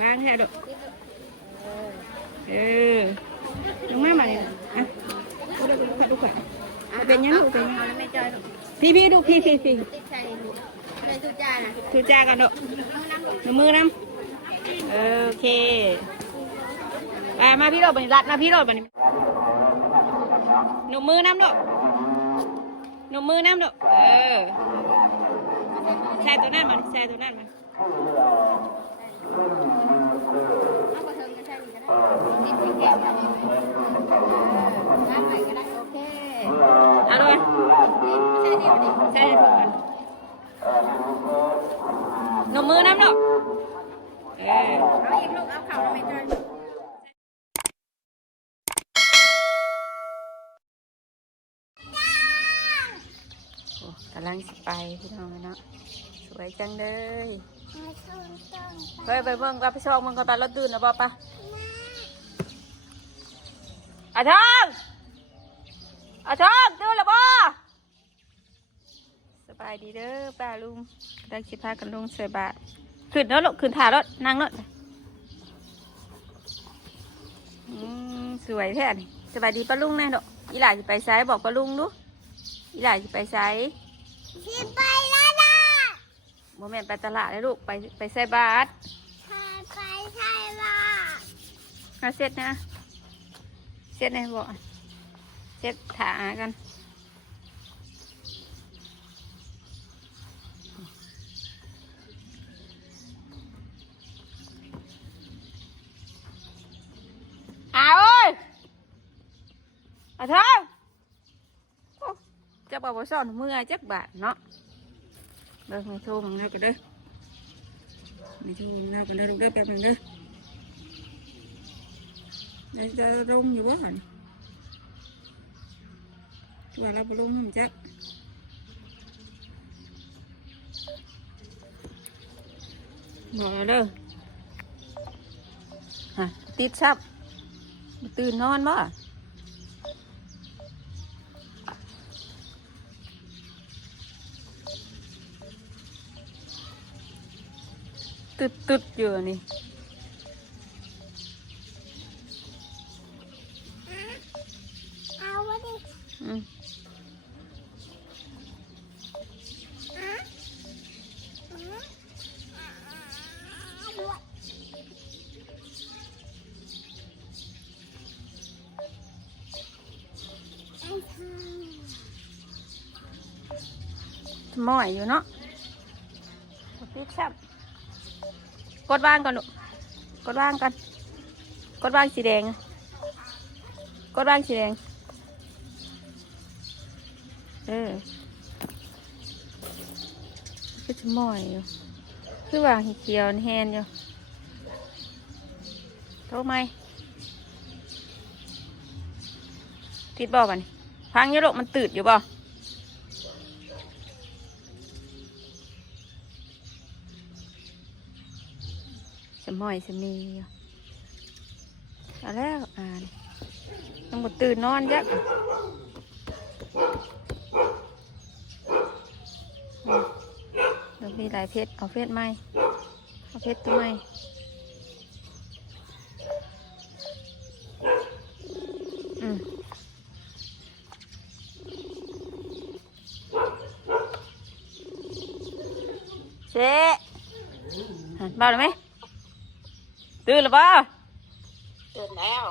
วางแค่ดอกลงมามาเนี่ยอ่ะดูก่อนเป็นยังลูกเป็นยังพี่ดูพี่ทุจ้ากันดอกมือน้ำโอเคมาพี่โรดบันรัดมาพี่โรดบันหนุ่มมือน้ำดอกหนุ่มมือน้ำดอกแช่ตัวนั่นมันแช่ตัวนั่นมันเอาเลยใช่ถูกกันหนุ่มมือน้ำดอกเอาอีกลูกเอาเข่าทำไมจอยกำลังสิไปพี่น้องเนาะสวยจังเลยไปเบิ่งกับพี่ชองมึงก็ตอนรถตื่นนะบอกปะอาทองตื่นแล้วบ่สบายดีเด้อป้าลุงได้คิดพากันลงใส่บาตรขึ้นแล้วลูกขึ้นถ่ารถนั่งรถสวยแท้นี่สบายดีป้าลุงแน่ดอกอีหล่าจะไปไซบอกป้าลุงดูอีหล่าจะไปไซไปแล้วนะโมเมนต์ไปตลาดเลยลูกไปใส่บาตรไปใส่บาตรเอาเสร็จนะเสร็จในบ่เสร็จถากันเอ้ยอาเธอจะบอกว่าสอนเมื่อจักบาทเนาะเบิ่งไม่โทรมึงเล่ากันเด้อไม่โทรมึงเล่ากันเด้อลูกเด้อแป๊บนึงเด้อได้จะลงอยู่บ่หันว่าเราไปลงมันจักบอกแล้วเด้อฮะติดซับตื่นนอนบ่ตึดอยู่นี่เอาวะดิหม้อยอยู่เนาะพี่ชับกดวางก่อนลูกกดวางก่อนกดวางสีแดงกดวางสีแดงก็จะหม้อยอยู่คือวางเขียวแฮนอยู่โทษไหมติดบ่กันพังอยู่ลูกมันตืดอยู่บ่จะม้อยจะมีเอาแล้วต้องหมดตื่นนอนจ้ะเรามีหลายเพชรเอาเพชรไหมเอาเพชรตัวไหมเจ๊บ้าหรือไหมตื่นหรือเปล่าตื่นแล้ว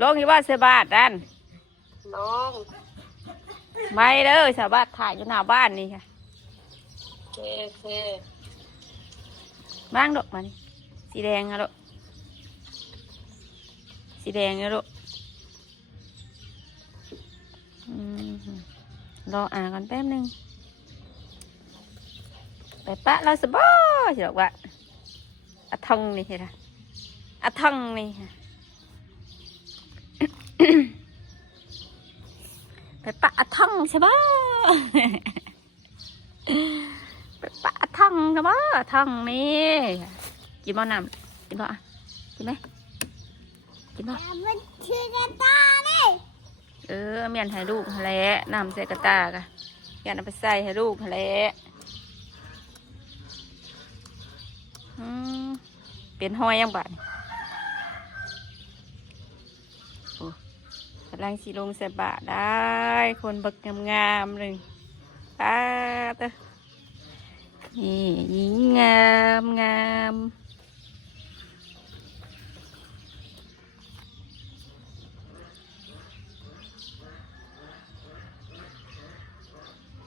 ลงอยู่บ้านเสบาทดันลงไม่เด้อชาวบ้านถ่ายอยู่หน้าบ้านนี่ค่ะเคบ้างดอกมันสีแดงอะลูกสีแดงอะลูกรอกันแป๊บนึงไปปะเราสบายสิบอกว่าอะทองนี่ใช่ไหมอะทองนี่ไปปะอะทองใช่ปะไปปะอะทองใช่ปะอะทองนี่กินบ่น้ำกินบ่กินไหมกินบ่มันชื่อกระตาเลยเมียนให้ลูกแหละน้ำใส่กระตากะอยากนำไปใส่ให้ลูกแหละ เป็นห้อยยังบาดโอ้กำลังสิลงใส่บาทได้คนบักงามๆเลยป้าเตอนี่หญิงงามงาม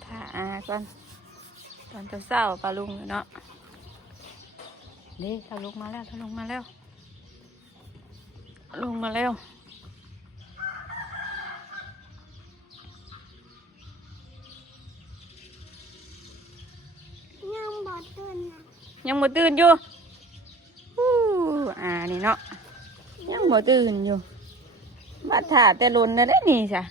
ถ่าก่อนตอนเช้าปลาลุงเนาะนี่ถ้าลงมาแล้วถ้าลงมาแล้วลงมาแล้วยังบ่ตื่นนะ ยังบ่ตื่นอยู่นี่เนาะยังบ่ตื่นอยู่บาดถ่าแต่ลนนะได้นี่จ้ะ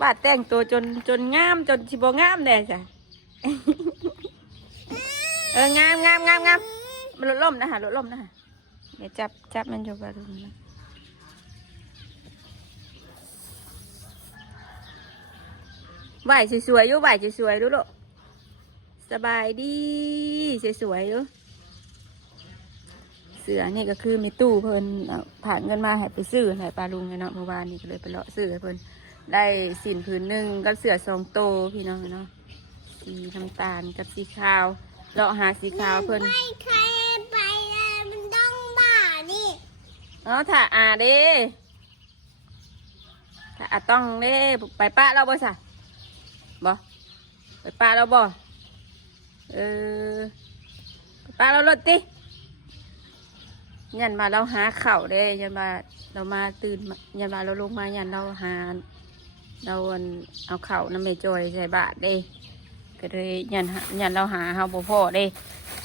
บาดแต่งตัวจนงามจนสิบ่งามได้จ้ะ งามมันลดล่มนะฮะลดล่มนะฮะเดี๋ยวจับมันอยู่กับตรงนี้ไหวสวยๆอยู่ไหวสวยๆดูลูกสบายดีสวยๆอยู่เสือนี่ก็คือมีตู้เพิ่นผ่านเงินมาให้ไปซื้อให้ปลาลุงเนาะเมื่อวานนี้ก็เลยไปเลาะซื้อให้เพิ่นได้สินผืนหนึ่งกับเสือ2 โตพี่น้องเนาะสีน้ำตาลกับสีขาวเลาะหาสีขาวเพิ่น ไม่ใครไปเลยมันต้องบ้านี่ ถ้าเด้ถ้าต้องเด้ไปป้าเราบ่สะบ่ไปป้าเราบ่ไปป้าเราลดติยันมาเราหาเข่าวเด้ยันมาเรามาตื่นยันมาเราลงมายันเราหาเราเอาเข่าวน้ำเมจอยใส่บาทเด้ก็เลยยันเราหาเฮาบ่พอเด้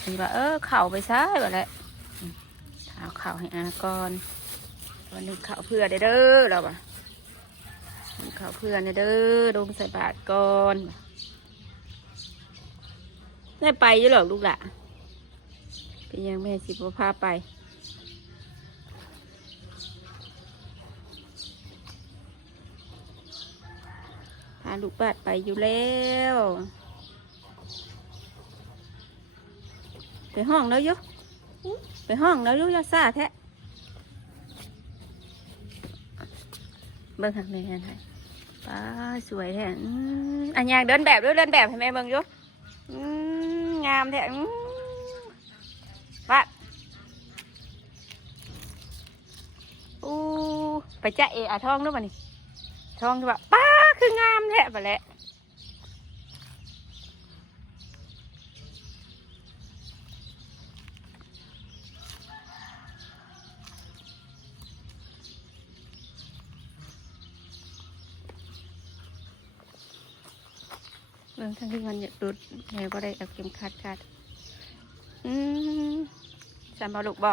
คือว่าเข่าวไปซ้ายว่าแหละเอาเข่าวให้ก่อนวันนึงข่าวเพื่อเด้อเราบ่ข่าวเพื่อเด้อลงใส่บาทก่อนได้ไปอยู่หรอกลูกหล่ะเป็นยังแม่สิบพาไปพาลูกบาทไปอยู่แล้วไปห้องแล้วยุไปห้องแล้วยุยาซาแท้เบิ่งทางไหนกันให้ป้าสวยแท้อันยางเดินแบบด้วยเดินแบบให้แม่เบิ่งยุงามแท้ป้าไปจ้าท้องด้วยป่ะนี่ท้องด้วยป่ะป้าคืองามแท้ป่ะแหละเรื่องทั้งที่มันอยากดูดแม่ก็ได้เอาเข็มขัดสามบอลูกบ่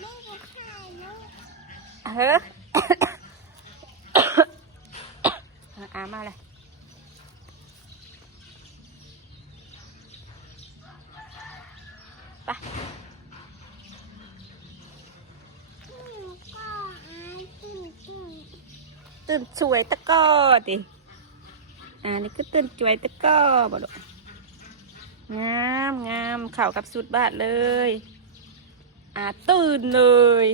ไม่จะถ่ายลูก มาเลยไป ก็ตื่นสวยตะก้อดินี่ก็ตื่นสวยตะก้อบ่ลูกงามเข่ากับสุดบาทเลยตื่นเลย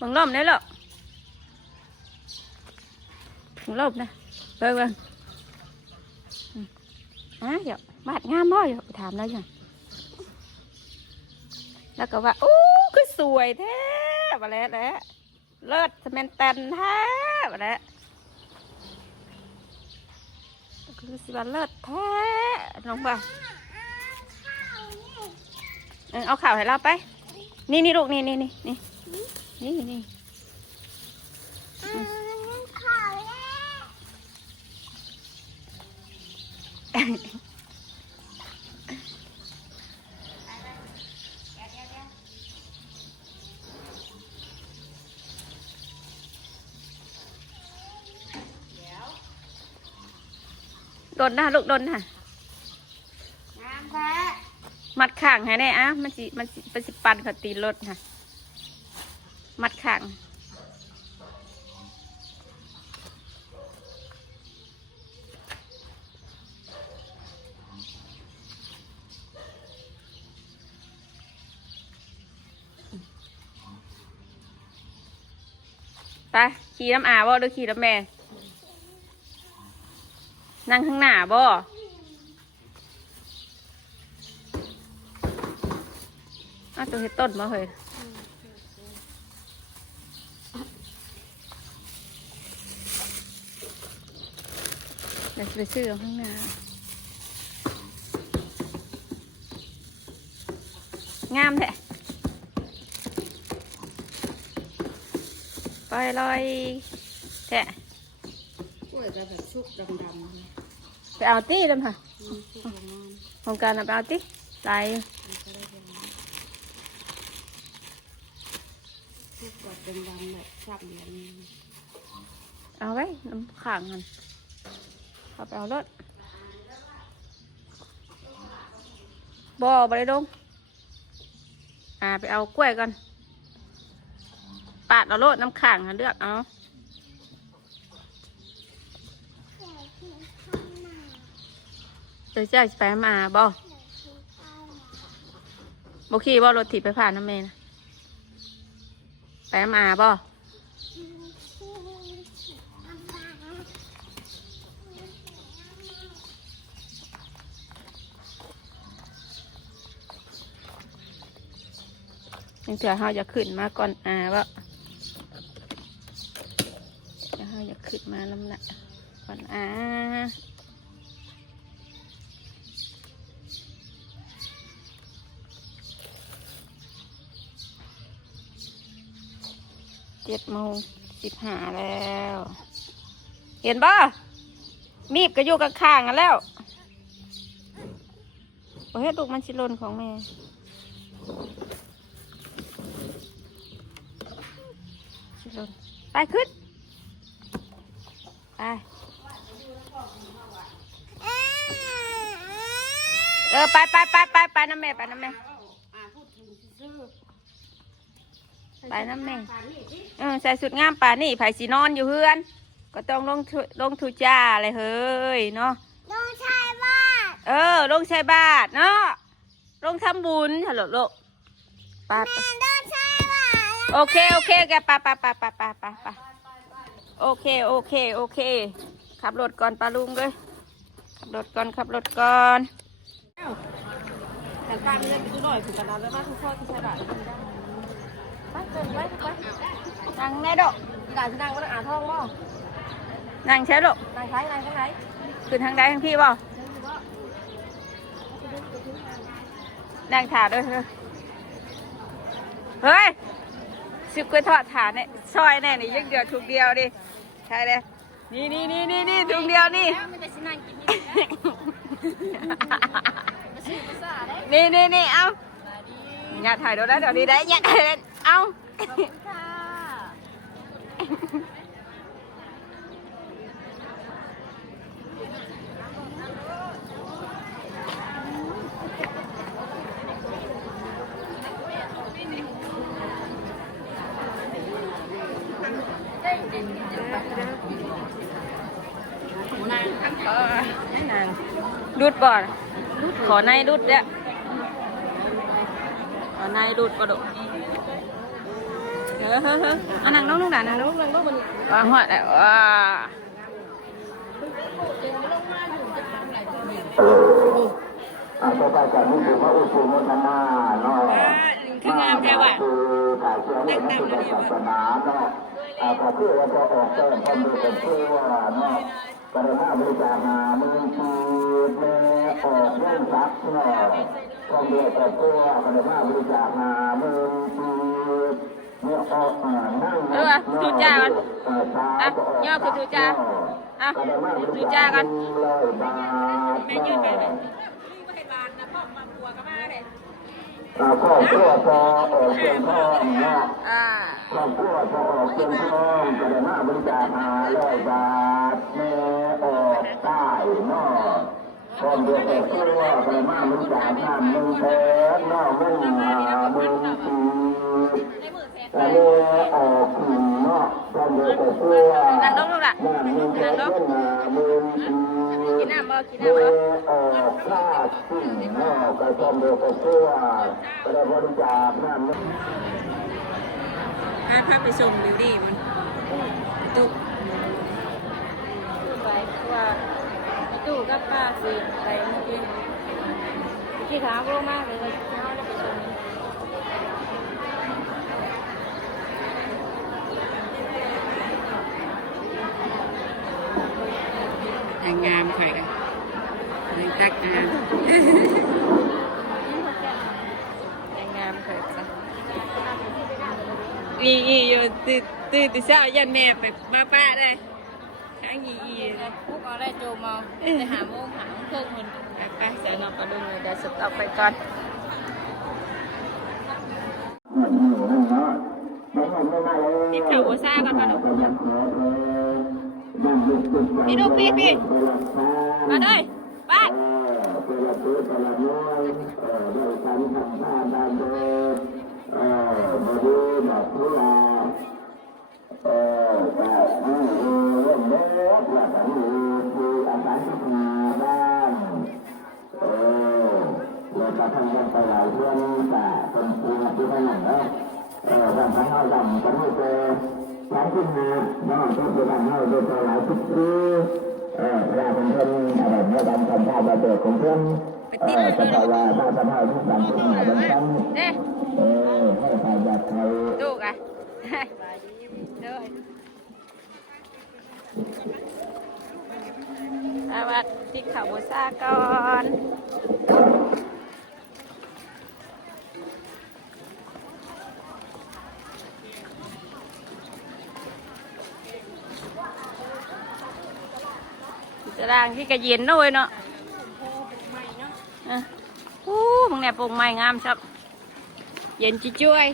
บังล่มได้หรอบังล่มนะเบิ่งเดี๋ยวบาดงามบ่เดี๋ยวไปถามแล้วยังแล้วก็ว่าคือสวยแท้มาแล้วเลิศสแมนตันแท้มาแล้วคือสิว่าเลิศแท้น้องบ่าเอาข่าวให้เราไปนี่ลูกนี่ข่าวแล้ว โดนนะลูกโดนนะ งามแท้ มัด ข้างให้แน่อะมันสิปั่นเขาตีรถค่ะมัดข้างไปขี่น้ำอาบ่หรือขี่น้ำแม่นั่งข้างหน้าบ่อ้าวตัวเห็ดต้นมาเหยเดี๋ยวจะไปซื้อข้างหน้างามแท้ไปลอยแท้ กล้วยก็แบบชุกดำ ไปเอาตี้เลยค่ะ ๆชุกงาม ของการเอาไปเอาตี้ไหล ก็ได้ยังชุกแบบดำๆแบบช้ำแบบนี้ เอาไว้น้ำขังกันเอาไปเอารถบ่ได้ลงไปเอากล้วยก่อนปาดเอารถน้ำขังค่ะเลือกเอาเดี๋ยวจะไปมาบ่ขี่บ่รถถีบไปผ่านน้ำเมย์นะไปมาบ่ยังเถื่อเขาจะขึ้นมาก่อนว่าจะเขาจะขึ้นมาลำหนักก่อน7:15แล้ว เห็นบ่มีบก็อยู่ข้างๆกันแล้วโอ้ยลูกมันชิลนของแม่ชิลนไปขึ้นไปไปน้ำแม่ไปน้ำแม่ พูดถึงซื้อ ไปน้ำแม่ใส่สุดงามป่านี่ไผ่สีนอนอยู่เพื่อนก็ต้องลงทุจ้าเลยเฮ้ยเนาะ ลงชายบ้าน ลงใช้บาทเนาะลงทำบุญฮัลโหลลูกไป แม่ลงชายบ้าน โอเคแกไปโอเคขับรถก่อนปลาลุงเลยขับรถก่อนแต่การเล่นดูหน่อยถึงขนาดเลยว่าทุกคนที่ใช้บาทไปนั่งแน่ดอกการนั่งก็ต้องท่องบ่นั่งใช่ดอกนั่งใช้ขึ้นทางใดทางพี่บ่นั่งถาด้วยเฮ้ยสิบกล้วยทอดถาเนี่ยซอยแน่นี่ยังเดือดทุกเดียวดิใช่เลยนี่ทุกเดียวนี่นี่เอาอย่าถ่ายดูได้เดี๋ยวนี้ได้อย่าถ่ายเอารูดบ่อนขอในรูดเนี่ยขอในรูดกระโดดอันนั้นน้องด่านะน้องมันวางหัวแล้วต่อไปจากนี้ถือว่าอุปโภคนาเนาะคืองามแค่ว่า คือถ่ายเชื้อเรื่องนักศาสนาเนาะพอเพื่อว่าจะออกแจ้งความรู้เป็นเพื่อว่าเนาะปริมาบริจาคมาเมืองชีแม่ออกเรื่องทรัพย์เนาะความเดือดเพื่อปริมาบริจาคมาเมืองชีเนี่ยออกนั่งทุจ้ากันย่อคือทุจ้าทุจ้ากันแม่ยืนไปเลยไม่ให้บานนะพ่อมาปัวก็มาเลยครอบครัวพอออกเป็นพ่อเนาะครอบครัวพอออกเป็นพ่อจะได้มาบริจาค500 บาทแม่ออกใต้เนาะ พร้อมด้วยแต่ผู้ว่าประมาณบริจาคน้ำ1 แสนนอกมุ่ง14แต่เมื่อออกถึงเนาะพร้อมด้วยแต่ผู้ว่า นั่งลงลูกล่ะ น้ำ1 แสน14 กินน้ำบ่กิน เมื่ น้ำ อ บ่ ออกค่าสิ่งเนาะก็พร้อมด้วยแต่ผู้ว่าก็ได้บริจาคน้ำ พาไปส่งเดี๋ยวดิมันตุ๊กไปว่าตู้กับป้าสิไปเมื่อกี้ขาโล่งมากเลยเขาได้ไปส่งงามใครกันตักงามงามใครกันอีอยู่ตื่นแต่เช้ายันแม่ไปมาป้าได้ข้างอีพวกเราได้โจมเอาไปหาโมงครึ่งคนไปใส่นอกกระดุมเลยเดี๋ยวสุดออกไปก่อนพี่เขาหัวซ่าก่อนลูกพี่ลูกพี่มาด้วยป้าเราจะทำกันไปหลายเรื่องแต่เป็นปีที่เท่าไหร่แล้ววันพันห้าวันจะไม่เจอหลายขึ้นมาเนาะก็เป็นวันห้าเจอหลายทุกปีเวลาเป็นเพื่อนอะไรเมื่อวันทำท่าประเดิดของเพื่อนจะภาวะถ้าทำท่าทุกวันทุกหมายเป็นชั้นให้ใครอยากใครดูกันสวัสดีข่าวบัวซาก่อนจะด่างที่กระเย็นด้วยเนาะมึงเนี่ยปลูกไม้งามชับเย็นจุ้ย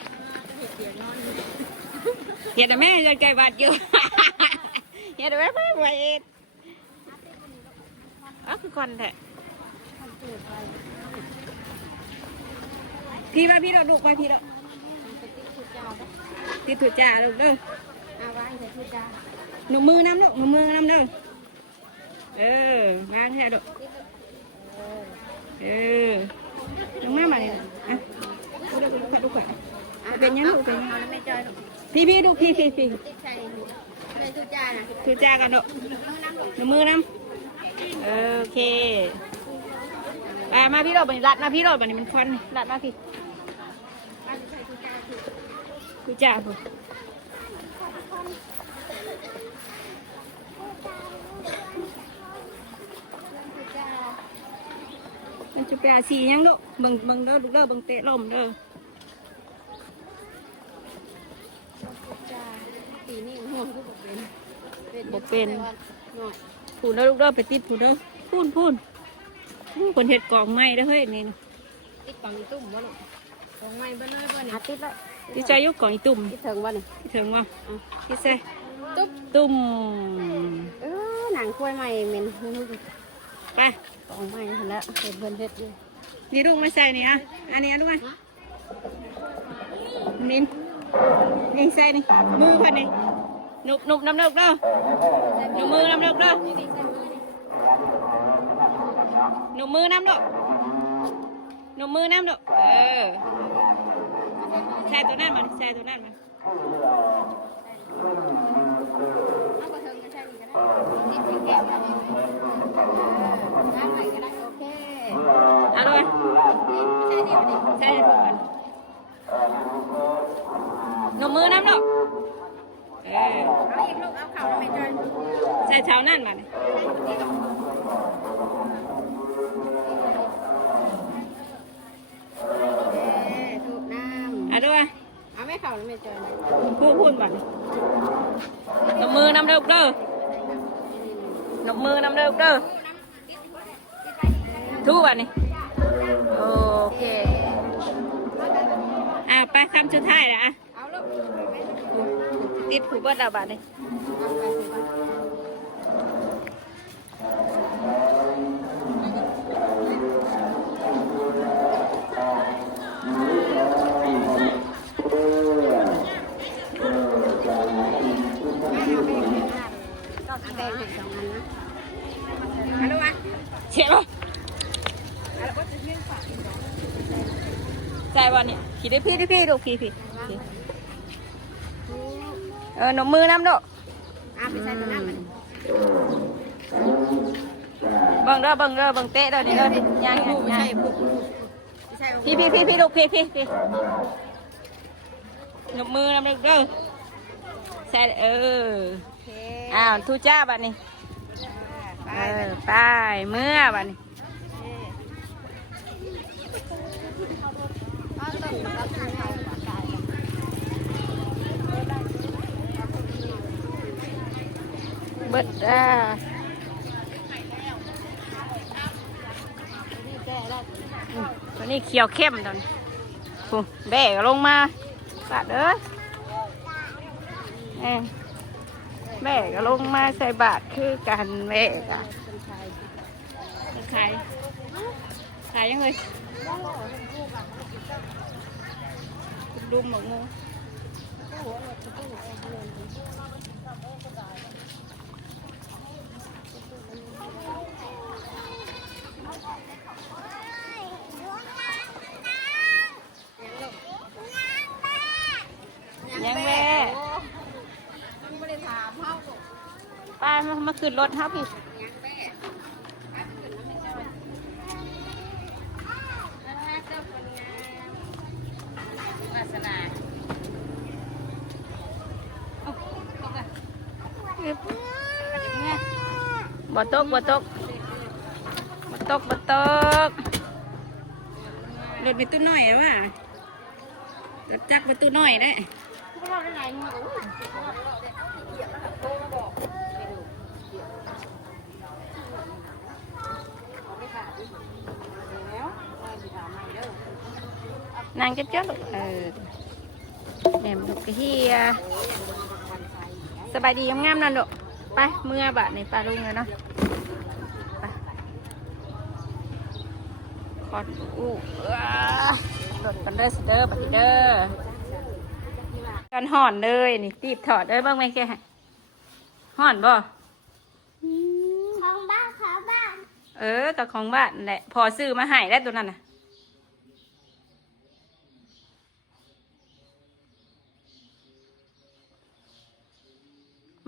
เห็ดแม่จะไก่บาดอยู่เห็ดแม่ไม่ไหวคือคนแท้พี่ว่าพี่เราดุไปพี่เราติดถุจ่าลูกเด้อหนูมือน้ำลูกหนูมือน้ำเด้อวางแค่ดุน้องแม่มาเลยอ่ะดูก่อนเป็นยังลูกเป็นพี่ดูพี่ถุจ่ากันดุหนูมือน้ำโอเคมาพี่โรดบันรัดมาพี่โรดบันนี้มันควันรัดมาพี่กูจ่าผมมันจะไปอาสียังลูกมึงเด้อลูกเด้อมึงเตะลมเด้อปีนี้หัวก็บอกเป็นผูนเด้อลูกเด้อไปติดผูนเด้อพูนคนเห็ดกล่องไม้ได้เฮ้ยนี่ติดกล่องอีตุ่มวะลูกกล่องไม้บ้านน้อยบ้านนี่ติดแล้วติดใจยุกกล่องอีตุ่มติดถึงวะนี่ติดถึงวะติดใส่ตุ่มหนังกล้วยใหม่เหม็นไปกล่องไม้เห็นแล้วเห็นเพิ่นเด็ดอยู่นี่ลูกไม่ใส่นี่อ่ะอันนี้ลูกไหมมินนี่ใส่นี่มือพันนี่หนุบน้ำเลิกเด้อหนุบมือน้ำเลิกเด้อหนุบมือน้ำเด้อหนุบมือน้ำเด้อใส่ตัวนั้นมันใส่ตัวนั้นมันเอาเลยใส่หนุบมือน้ำเด้อเอาอีกลูกเอาเข่าทำไมจอยใส่เท้านั่นมันถูกน้ำเอาด้วยเอาไม่เข่าทำไมจอยพูดบ่หนุบมือน้ำเด้อเด้อหนุบมือน้ำเด้อเด้อทู่บ่นี่โอเคไปคำสุดท้ายนะเอาลูกติดผูกบัดาบาดเลย ขี่ได้พี่ลูกพี่หนมมือน้ำลูก ไปใส่ตัวน้ำมัน เบิ่งเตะเด้อนี่เด้อย่าง ไม่ใช่พวกไม่ใช่ พี่ลูกพี่หนมมือน้ำลูกเด้อใส่อ้าวทูจ้าบัดนี้ไปเมื่อบัดนี้เบิดตอนนี้เขียวเข้มตอนแบกลงมาปาดแม่ก็ลงมาใส่บาตรคือกันแม่จ้ะขายยังเลยดุมหมกมูยังแม่ป้ามาขึ้นรถครับพี่บ่ตกรถมีตู้น้อยหรือว่ารถจักรประตูน้อยได้นางจะลูกแม่ลูกเฮียสบายดีงามๆนั่นลูกไปเมื่อบาทในปลาลุงเลยเนาะไปขอดูรถกันเด้อสิเด้อปฏิเด้อกันห่อนเลยนี่ตีบถอดได้บ้างไหมแกห่อนบ่ของบ้านกับของบ้านแหละพอซื้อมาให้ได้ตัวนั้นน่ะ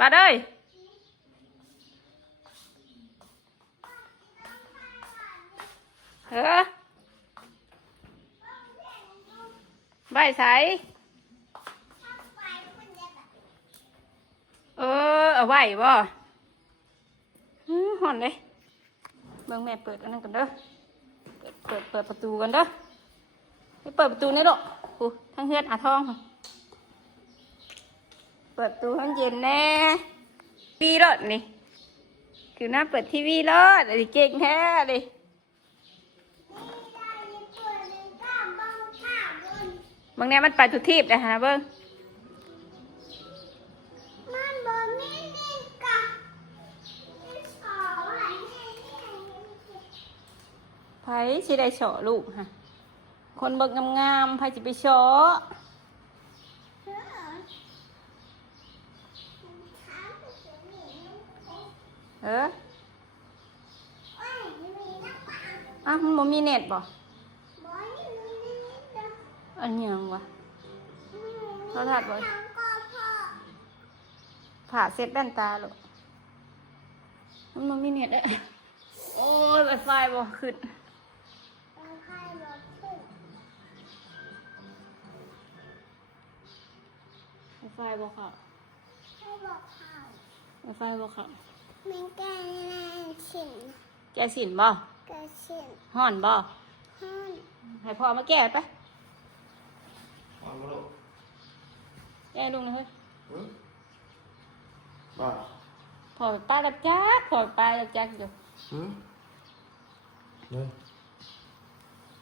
มาเด้ยใบใสเอาไว้บ่ห่อนเลยเบิ่งแม่เปิดอันนั้นกันเด้อเปิดประตูกันเด้อไม่เปิดประตูนี่หรอกทั้งเฮือนอาทองเปิดประตูให้เย็นแน่วีรถนี่คือน้าเปิดทีวีรถอะไรเก่งแท้เลยบางแน่มันไปทุกทีบเลยฮะเบิ้งไผสิได้โฉลูกฮะคนเบิ่งงามๆไผสิไปโฉมันบ่มีเน็ตบ่อันยังวะเขาถัดบ่ผ่าเซ็ตแว่นตาลูกมันบ่มีเน็ตโอ้ยไวไฟบ่ขึ้นไวไฟบ่ค่ะไวไฟบ่ค่ะมันแก่สินแกสินบ่ห่อนบ่ให้พ่อมาแก้ไปแก้ลุงเลยเฮ้ยพ่อไปป้าดับจักอยู่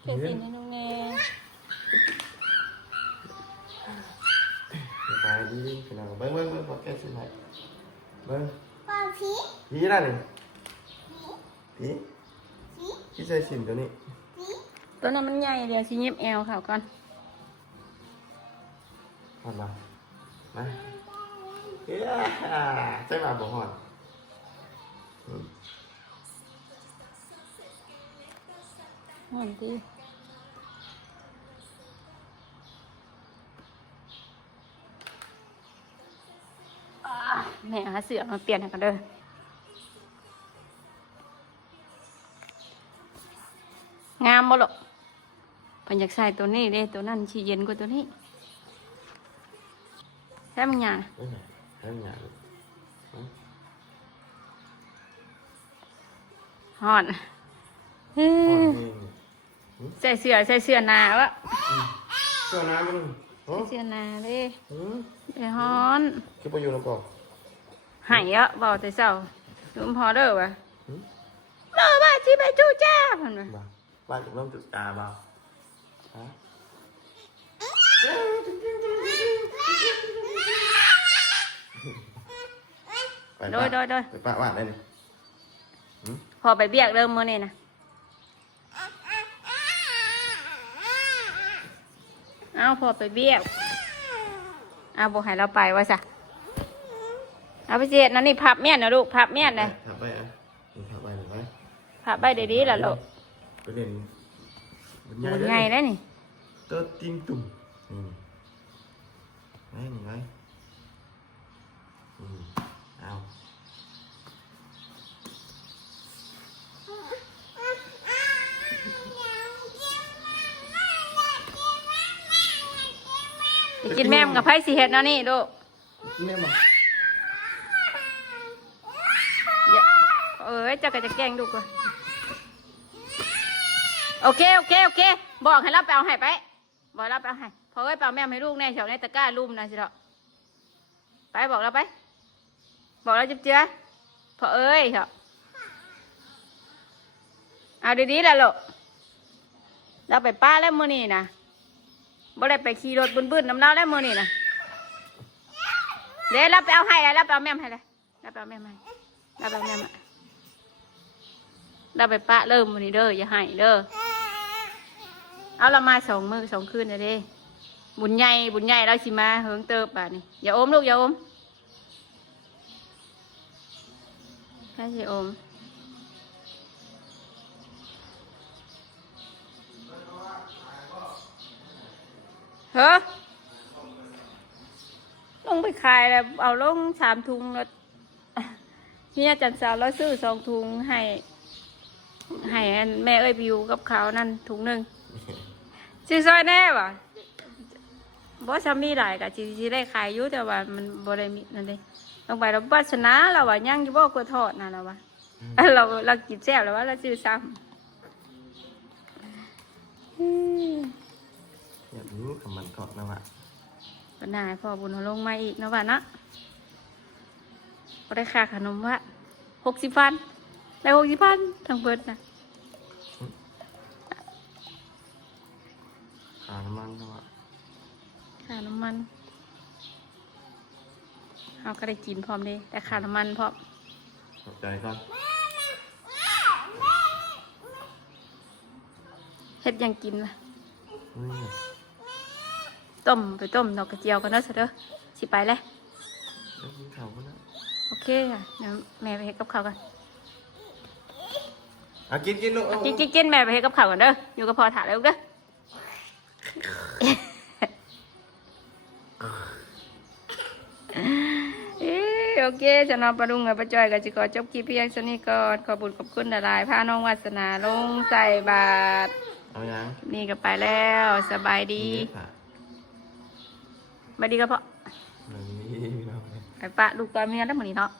แกสินให้ลุงแน่ไปดีขนาดเบิ้งพอแกสิไหนเบิ้งผีนั่นนี่ผีใส่สินตัวนี้ตัวนั้นมันใหญ่เดี๋ยวสิเย็บแอวเขาก่อนหอนมาใส่มาบ่หอนห่อนดิ แม่หาเสื้อมาเปลี่ยนให้กันเด้อ งามบ่ลูกเพิ่นอยากใส่ตัวนี้เด้ตัวนั้นสิเย็นกว่าตัวนี้แท้มึงหยัง เอ้ยให้มันหยาบ ฮ้อนเฮ้ อ่อน ย เอง ใส่เสื้อหนาวะ เสื้อน้ำมันเฮ้ย เสื้อหนาเด้ ไปฮ้อน คือไปอยู่น้ำเปล่า หายอ่ะเบาแต่เช้าลืมพอเด้อวะเลิกว่าสิไปจู้จ้าเพิ่นว่า บ้านกับน้องจุดตาเปล่าฮะไป โดย ไปปะบ้านได้นี่ พอไปเบียกเริ่มมื้อนี้นะเอาพอไปเบียกเอาบ่ให้เราไปว่าซะเอาไปเจ็ดนั่นนี่พับเมียนนะลูกพับเมียนเลย ถับไปอ่ะถับไปหรือไม่ พับใบเดี๋ยวนี้ล่ะลูก ไปเล่น มันไงได้นี่ เติร์ติ้งตุ่มนี่ไงเอา ไปกินแม่มกับไผ่สีเห็ดเนาะนี่ลูก แม่มา อย่าเอ้ยเจ้าก็จะแกล้งลูกก่อนโอเคบอกให้เราไปเอาให้ไปบอกเราไปเอาให้พอเอ้ยไปเอาแม่มให้ลูกแน่เฉาในตะกร้าลุ่มนะสิเถอะไปบอกเราไป บอกเราจิ๊บเจือพอเอ้ยเถอะเอาดีๆแหละลูกเราไปป้าแล้วมื้อนี้นะบ่ได้ไปขี่รถบึ้นๆน้ำเน่าแล้วมื้อนี้นะเดี๋ยวเราไปเอาให้แล้วเราไปเอาแม่มให้เลยเราไปเอาแม่มให้เราไปเอาแม่มให้เราไปป้าเริ่มมื้อนี้เด้ออย่าให้เด้อเอาเรามา2 มื้อ 2 คืนเลยเด้บุญใหญ่เราสิมาเฮิงเติบป่ะนี่อย่าอมลูกอย่าอมแค่สิอมเฮ้อลงไปขายแล้วเอาลง3 ถุงแล้วเนี่ยจันสาวเราซื้อ2 ถุงให้แม่เอ้ยบิวกับเขานั่นถุงหนึ่งซื้อซอยแน่ป่ะบอสมีหลายกะจีได้ขายอยู่แต่ว่ามันบ่ได้มีนั่นเองลงไปเราบัสนาเราว่าย่างอยู่บ่กลัวทอดนะเราว่าเรากินแซ่บแล้วว่าเราซื้อซ้ำ อยากรู้กับมันก่อนนะวะ ปัญหาพ่อบุญเอาลงมาอีกนะว่านะก็ได้ค่าขนมว่า60,000ได้60,000ทั้งเบิดนะ ขาน้ำมันนะวะ ค่าน้ำมันเราก็ได้กินพร้อมเด้แต่ค่าน้ำมันพร้อม ขอบใจก่อน เฮ็ดหยังกินล่ะ นี่ ต้มดอกกระเจียวกันเนาะเสร็จเด้อสิไปเลย แล้วกินข้าวกันนะ โอเคค่ะเดี๋ยวแม่ไปเฮ็ดกับข้าวกัน กินลูก กินแม่ไปเฮ็ดกับข้าวกันเด้ออยู่กับพ่อถ่ายแล้วเด้อ โอเคจะนอนปลาดุงกับปลาจอยกับจิกอจบคลิปเพียงเท่านี้ก่อนขอบุญขอบคุณหลายๆพาน้องวาสนาลงใส่บาตร เอายัง นี่ก็ไปแล้วสบายดีสบายดีก็เพาะ นี่พี่น้อง ไปปะลูกตอนเมียแล้วเหมือนนี้เนาะ